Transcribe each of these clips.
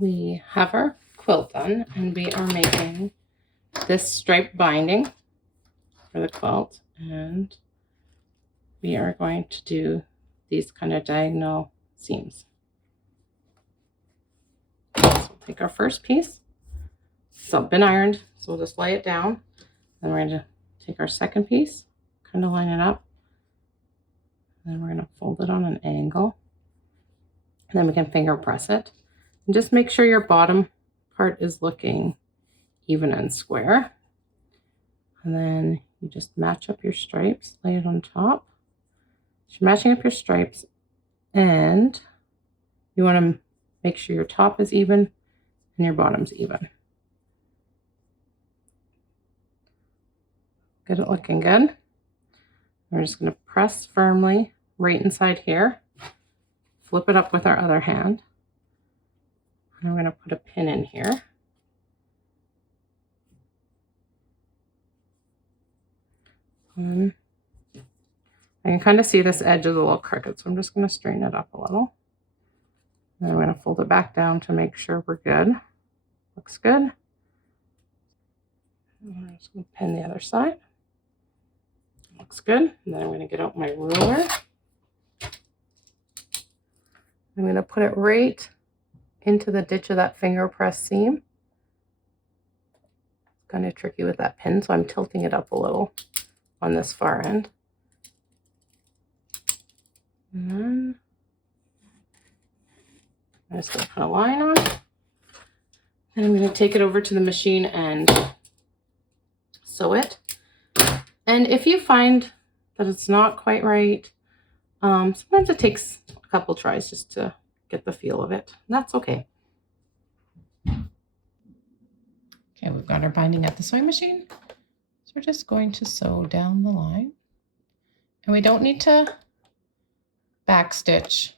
we have our quilt done, and we are making this stripe binding for the quilt, and we are going to do these kind of diagonal seams. So we'll take our first piece. It's all been ironed, so we'll just lay it down. Then we're going to take our second piece, kind of line it up. Then we're going to fold it on an angle. And then we can finger press it. And just make sure your bottom part is looking even and square. And then you just match up your stripes, lay it on top. So you're matching up your stripes, and you want to make sure your top is even and your bottom's even. Get it looking good. We're just going to press firmly right inside here. Flip it up with our other hand. And I'm going to put a pin in here. I can kind of see this edge is a little crooked, so I'm just going to straighten it up a little. Then I'm going to fold it back down to make sure we're good. Looks good. I'm just going to pin the other side. Looks good. And then I'm going to get out my ruler. I'm going to put it right into the ditch of that finger press seam. It's kind of tricky with that pin, so I'm tilting it up a little on this far end. And then I'm just going to put a line on. And I'm going to take it over to the machine and sew it. And if you find that it's not quite right, sometimes it takes a couple tries just to get the feel of it. That's okay. Okay, we've got our binding at the sewing machine. So we're just going to sew down the line. And we don't need to backstitch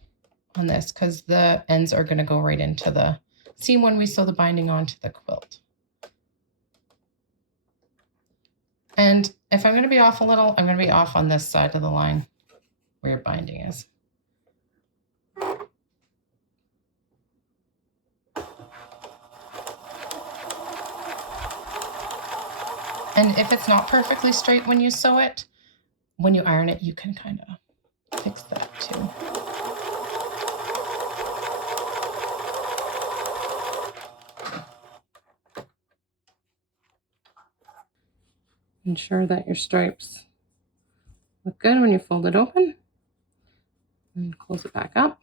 on this because the ends are going to go right into the seam when we sew the binding onto the quilt. And if I'm going to be off a little, I'm going to be off on this side of the line where your binding is. And if it's not perfectly straight when you sew it, when you iron it, you can kind of fix that too. Ensure that your stripes look good when you fold it open. And close it back up.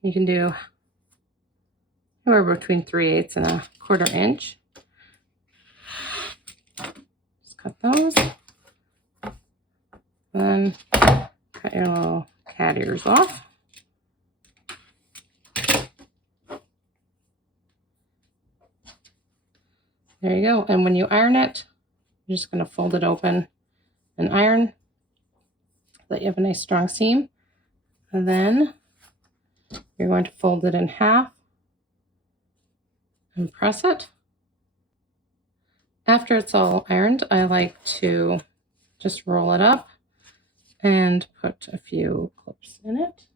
You can do anywhere between 3/8 and a 1/4 inch. Just cut those. Then cut your little cat ears off. There you go. And when you iron it, you're just going to fold it open and iron so that you have a nice strong seam. And then you're going to fold it in half and press it. After it's all ironed, I like to just roll it up and put a few clips in it.